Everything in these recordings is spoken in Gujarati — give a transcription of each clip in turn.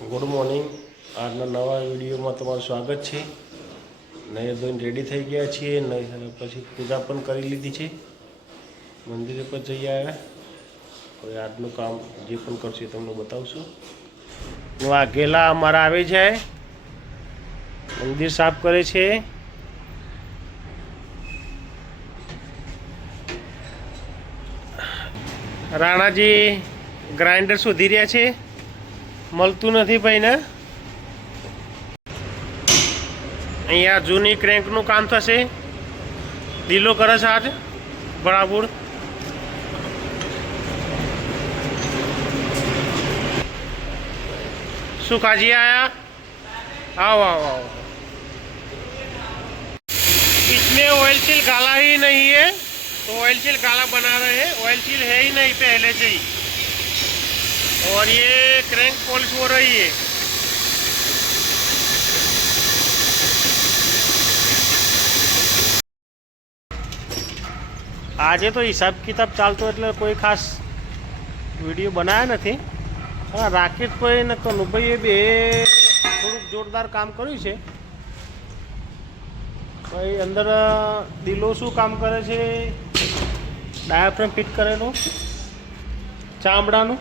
Good morning. આજના નવા વિડીયોમાં તમારું સ્વાગત છે। નહીં ધોઈને રેડી થઈ ગયા છીએ ને પછી પૂજા પણ કરી લીધી છે, મંદિરે પર જઈ આવ્યા। હવે આજનું કામ જે પણ કરશે તમને બતાવશું। આ ઘેલા અમારા આવી જાય, મંદિર સાફ કરે છે। રાણાજી ગ્રાઇન્ડર શોધી રહ્યા છે, મળતું નથી ભાઈને। અહીંયા જૂની ક્રેન્કનું કામ થશે, ઢીલો કરે છે આજ બરાબર। શું કાજી आया? आओ आओ आओ। इसमें ऑयल सील काला ही नहीं है, तो ऑयल सील काला बना रहे हैं। ऑयल सील है ही नहीं पहले से ही, और ये क्रैंक पॉलिश हो रही है। આજે તો હિસાબ કિતાબ ચાલતો એટલે કોઈ ખાસ વિડીયો બનાવ્યા નથી। રાકેશભાઈ ને કનુભાઈએ બે થોડુંક જોરદાર કામ કર્યું છે। ભાઈ અંદર દિલો શું કામ કરે છે, ડાયાફ્રેમ ફિટ કરેલું ચામડાનું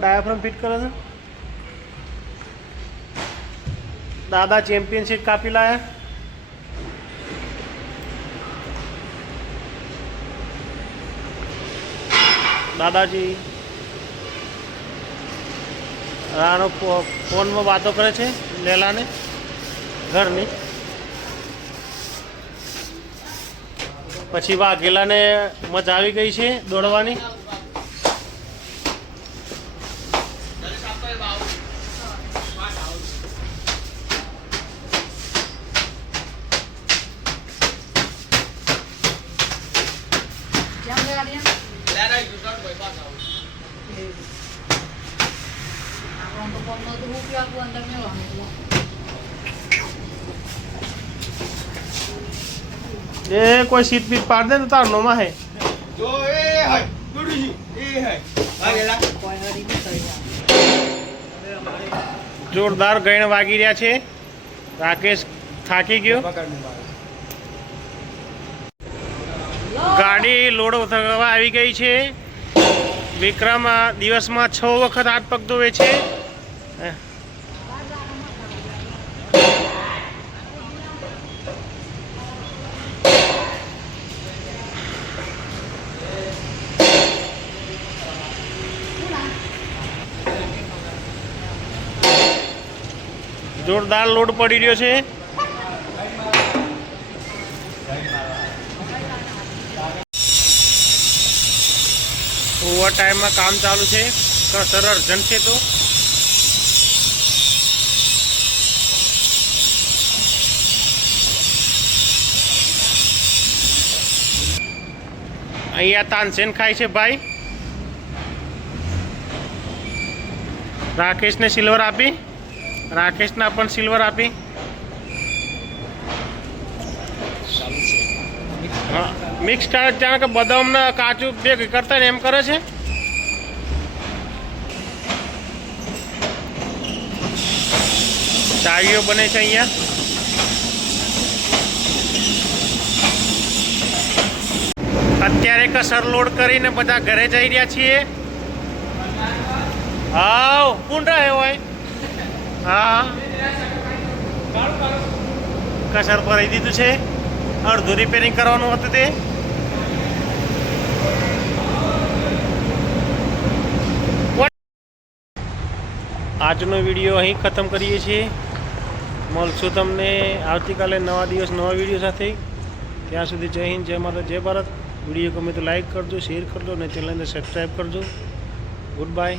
ડાયાફ્રેમ ફિટ કરે છે। દાદા ચેમ્પિયન સીટ કાપી લાયા। દાદાજી રાનો ફોનમાં વાતો કરે છે લેલાને ઘરની। પછી વાઘેલાને મજા આવી ગઈ છે દોડવાની। ये कोई सीट पीट पार दे तो तार नोमा है जो ए है गुडी ए है वागेला जोरदार गैण वागी રહ્યા છે। રાકેશ થાકી ગયો, ગાડી લોડ થવા આવી ગઈ છે। વિક્રમ દિવસમાં 6 વખત હાથ પગ ધોવે છે। જોરદાર લોડ પડી રહ્યો છે। ઓવર ટાઈમમાં કામ ચાલુ છે, સરળ અર્જન્ટ છે। તો અહીંયા તાનસેન ખાય છે ભાઈ। રાકેશને સિલ્વર આપી, રાકેશના પણ સિલ્વર આપી। હા, મિક્સ જાણે કે બદામને કાચું બેગ કરતા ને એમ કરે છે। ચાવીઓ બને છે અહીંયા। અત્યારે કસર લોડ કરીને બધા ઘરે જઈ રહ્યા છીએ। હાવ કોણ રહે હોય? હા, કસર ભરાઈ દીધું છે, અડધું રિપેરિંગ કરવાનું હતું તે। આજનો વિડીયો અહીં ખતમ કરીએ છીએ। મળશું તમને આવતીકાલે નવા દિવસ નવા વિડીયો સાથે। ત્યાં સુધી જય હિન્દ, જય માતા, જય ભારત। વિડીયો ગમે તો લાઈક કરજો, શેર કરજો અને ચેનલને સબસ્ક્રાઈબ કરજો। Good bye.